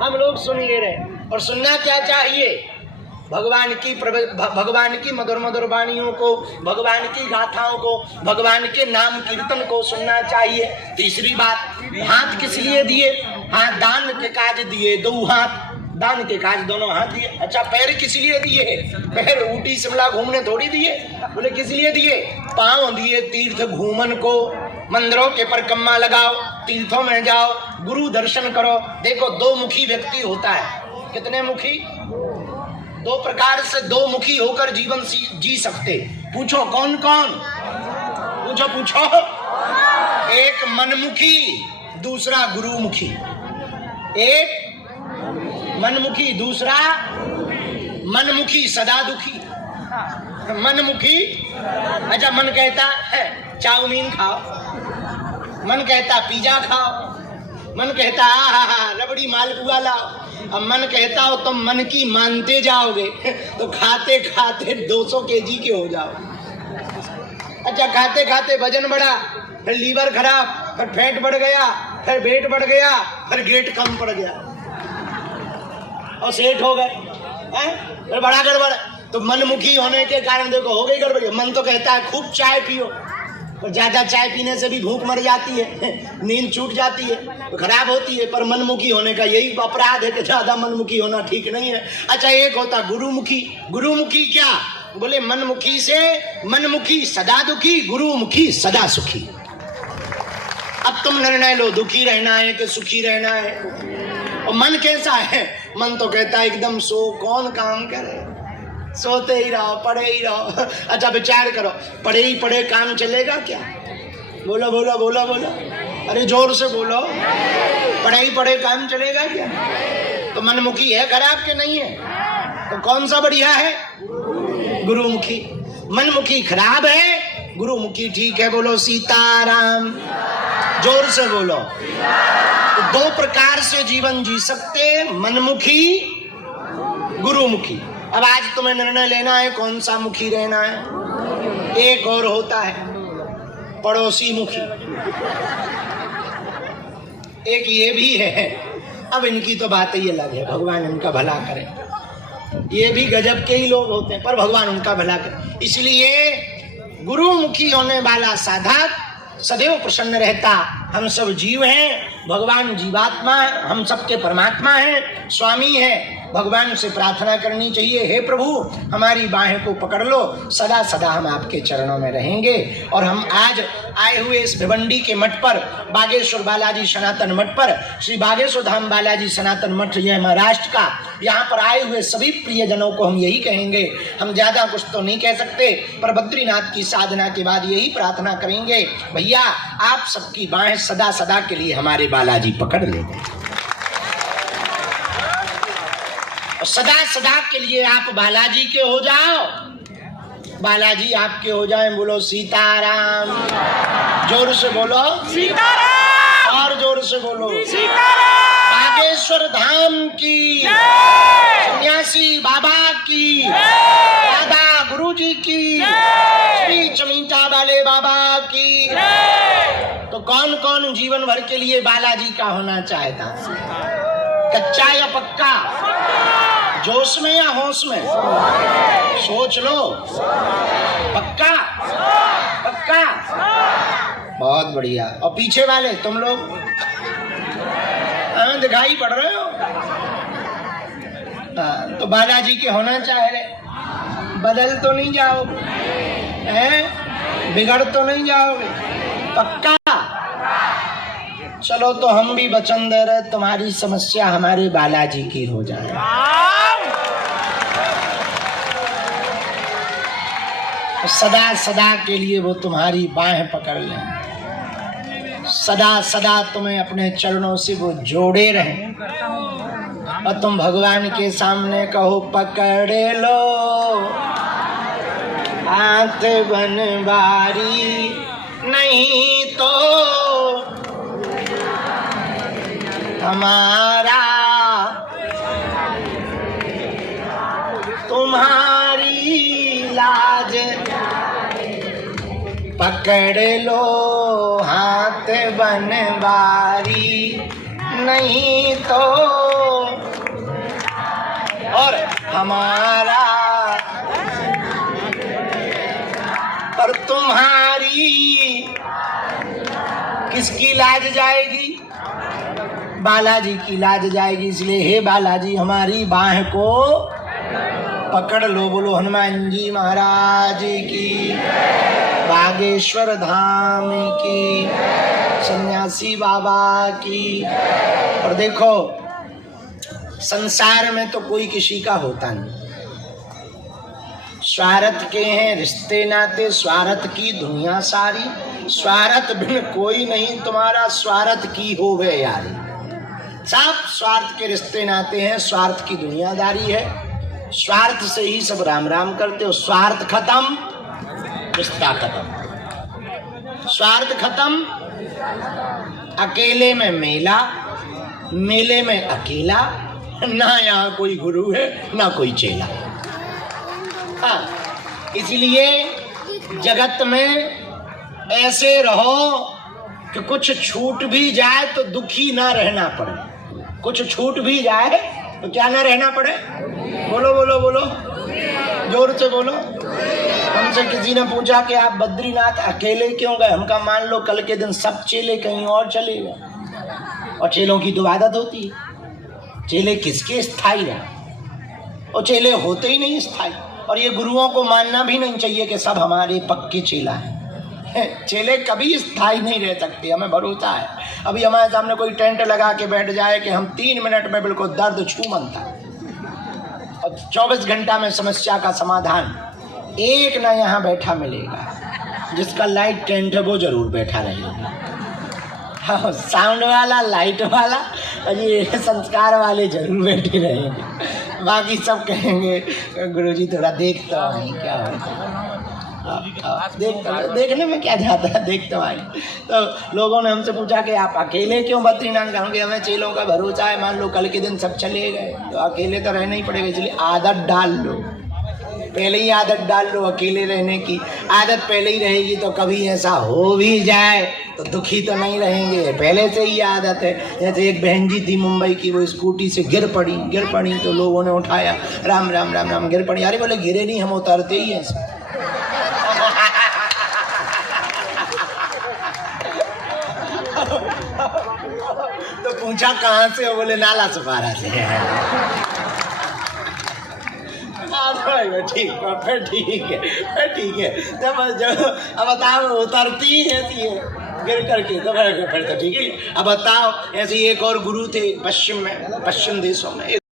हम लोग सुन ले रहे। और सुनना क्या चाहिए? भगवान की मधुर मधुर वाणियों को, भगवान की गाथाओं को, भगवान के नाम कीर्तन को सुनना चाहिए। तीसरी बात, हाथ किस लिए दिए? हाथ दान के काज दिए, दो हाथ दान के काज, दोनों हाथ दिए। अच्छा, पैर किस लिए दिए? पैर ऊटी शिमला घूमने थोड़ी दिए। बोले किस लिए दिए? पांव दिए तीर्थ घूमन को, मंदिरों के परिक्रमा लगाओ, तीर्थों में जाओ, गुरु दर्शन करो। देखो, दो मुखी व्यक्ति होता है। कितने मुखी? दो प्रकार से दो मुखी होकर जीवन जी सकते। पूछो कौन कौन? पूछो पूछो। एक मनमुखी, दूसरा गुरुमुखी। एक मनमुखी, दूसरा मनमुखी सदा दुखी। मनमुखी, अच्छा, मन कहता है चाउमीन खाओ, मन कहता पिज्जा खाओ, मन कहता रबड़ी मालपुआ लाओ। अब मन कहता हो तुम मन की मानते जाओगे तो खाते खाते 200 केजी के हो जाओ। अच्छा, खाते खाते वजन बढ़ा, फिर लीवर खराब, फिर फैट बढ़ गया, फिर वेट बढ़ गया, फिर गेट कम पड़ गया और सेठ हो गए, फिर बड़ा गड़बड़। तो मनमुखी होने के कारण देखो हो गई गड़बड़ी। मन तो कहता है खूब चाय पियो, और ज्यादा चाय पीने से भी भूख मर जाती है, नींद छूट जाती है, तो खराब होती है। पर मनमुखी होने का यही अपराध है कि ज्यादा मनमुखी होना ठीक नहीं है। अच्छा, एक होता गुरुमुखी। गुरुमुखी क्या? बोले मनमुखी से मनमुखी सदा दुखी, गुरुमुखी सदा सुखी। अब तुम निर्णय लो, दुखी रहना है कि सुखी रहना है। और मन कैसा है? मन तो कहता है एकदम सो, कौन काम करे, सोते ही रहो, पढ़े ही रहो। अच्छा, विचार करो, पढ़े ही पढ़े काम चलेगा क्या? बोलो बोलो बोलो बोलो, अरे जोर से बोलो। पढ़े ही पढ़े काम चलेगा क्या? तो मनमुखी है खराब के नहीं है? तो कौन सा बढ़िया है? गुरुमुखी। मनमुखी खराब है, गुरुमुखी ठीक है। बोलो सीताराम, जोर से बोलो। तो दो प्रकार से जीवन जी सकते, मनमुखी, गुरुमुखी। अब आज तुम्हें निर्णय लेना है कौन सा मुखी रहना है। एक और होता है पड़ोसी मुखी, एक ये भी है। अब इनकी तो बात ही अलग है, भगवान इनका भला करे। ये भी गजब के ही लोग होते हैं, पर भगवान उनका भला करे। इसलिए गुरुमुखी होने वाला साधक सदैव प्रसन्न रहता। हम सब जीव हैं, भगवान जीवात्मा, हम सबके परमात्मा हैं, स्वामी है। भगवान से प्रार्थना करनी चाहिए, हे प्रभु हमारी बाहें को पकड़ लो, सदा सदा हम आपके चरणों में रहेंगे। और हम आज आए हुए इस भिवंडी के मठ पर, बागेश्वर बालाजी सनातन मठ पर, श्री बागेश्वर धाम बालाजी सनातन मठ, यह महाराष्ट्र का, यहाँ पर आए हुए सभी प्रियजनों को हम यही कहेंगे। हम ज्यादा कुछ तो नहीं कह सकते, पर बद्रीनाथ की साधना के बाद यही प्रार्थना करेंगे, भैया आप सबकी बाहें सदा सदा के लिए हमारे बालाजी पकड़ लेंगे, सदा सदा के लिए आप बालाजी के हो जाओ, बालाजी आपके हो जाए। बोलो सीताराम, जोर से बोलो सीताराम, और जोर से बोलो सीताराम। बागेश्वर धाम की, सन्यासी बाबा की, दादा गुरुजी की, श्री चमीटा वाले बाबा की। तो कौन कौन जीवन भर के लिए बालाजी का होना चाहता? कच्चा या पक्का? जोश में या होश में? सोच लो। पक्का? पक्का? बहुत बढ़िया। और पीछे वाले तुम लोग दिखाई पड़ रहे हो, तो बालाजी के होना चाह रहे। बदल तो नहीं जाओगे, बिगड़ तो नहीं जाओगे? पक्का? चलो तो हम भी वचन दे रहे, तुम्हारी समस्या हमारे बालाजी की हो जाए। सदा सदा के लिए वो तुम्हारी बाहें पकड़ लें, सदा सदा तुम्हें अपने चरणों से वो जोड़े रहें, और तुम भगवान के सामने कहो पकड़ लो हाथ बनवारी, नहीं तो हमारा तुम्हारी लाज, पकड़ लो हाथ बनवारी, नहीं तो और हमारा पर तुम्हारी किसकी लाज जाएगी? बालाजी की लाज जाएगी। इसलिए हे बालाजी हमारी बाह को पकड़ लो। बोलो हनुमान जी महाराज की, बागेश्वर धाम की, सन्यासी बाबा की। और देखो संसार में तो कोई किसी का होता नहीं, स्वार्थ के हैं रिश्ते नाते, स्वार्थ की दुनिया सारी, स्वार्थ बिन कोई नहीं तुम्हारा, स्वार्थ की हो गए यारी। सब स्वार्थ के रिश्ते नाते हैं, स्वार्थ की दुनियादारी है, स्वार्थ से ही सब राम राम करते हो। स्वार्थ खत्म रिश्ता खत्म, स्वार्थ खत्म अकेले में मेला, मेले में अकेला, ना यहाँ कोई गुरु है ना कोई चेला। हाँ, इसलिए जगत में ऐसे रहो कि कुछ छूट भी जाए तो दुखी ना रहना पड़े। कुछ छूट भी जाए तो क्या ना रहना पड़े? बोलो बोलो बोलो, जोर से बोलो। हमसे किसी ने पूछा कि आप बद्रीनाथ अकेले क्यों गए? हम कहा मान लो कल के दिन सब चेले कहीं और चले गए, और चेलों की तो आदत होती है, चेले किसके स्थायी रहे? और चेले होते ही नहीं स्थायी। और ये गुरुओं को मानना भी नहीं चाहिए कि सब हमारे पक्के चेला हैं। चेले कभी स्थायी नहीं रह सकते, हमें भरोसा है। अभी हमारे सामने कोई टेंट लगा के बैठ जाए कि हम 3 मिनट में बिल्कुल दर्द छू मनता है, और 24 घंटा में समस्या का समाधान एक ना यहाँ बैठा मिलेगा। जिसका लाइट टेंट है वो जरूर बैठा रहेगा। हाँ, साउंड वाला, लाइट वाला और ये संस्कार वाले जरूर बैठे रहेंगे। बाकी सब कहेंगे गुरुजी थोड़ा देख तो आई क्या होता, देखने में क्या जाता है, देख तो आई। तो लोगों ने हमसे पूछा कि आप अकेले क्यों बद्रीनाथ जाओगे? हमें चेलों का भरोसा है, मान लो कल के दिन सब चले गए तो अकेले तो रहना ही पड़ेगा। इसलिए आदत डाल लो, पहले ही आदत डाल लो अकेले रहने की। आदत पहले ही रहेगी तो कभी ऐसा हो भी जाए तो दुखी तो नहीं रहेंगे, पहले से ही आदत है। जैसे एक बहन जी थी मुंबई की, वो स्कूटी से गिर पड़ी तो लोगों ने उठाया, राम राम राम राम, गिर पड़ी। अरे बोले गिरे नहीं, हम उतरते ही ऐसे। तो पूछा कहाँ से हो? बोले नाला सुपारा से। ठीक है, फिर ठीक है। जब अब बताओ उतरती ऐसी है गिर करके, तो फिर तो ठीक है। अब बताओ ऐसे एक और गुरु थे पश्चिम देशों में।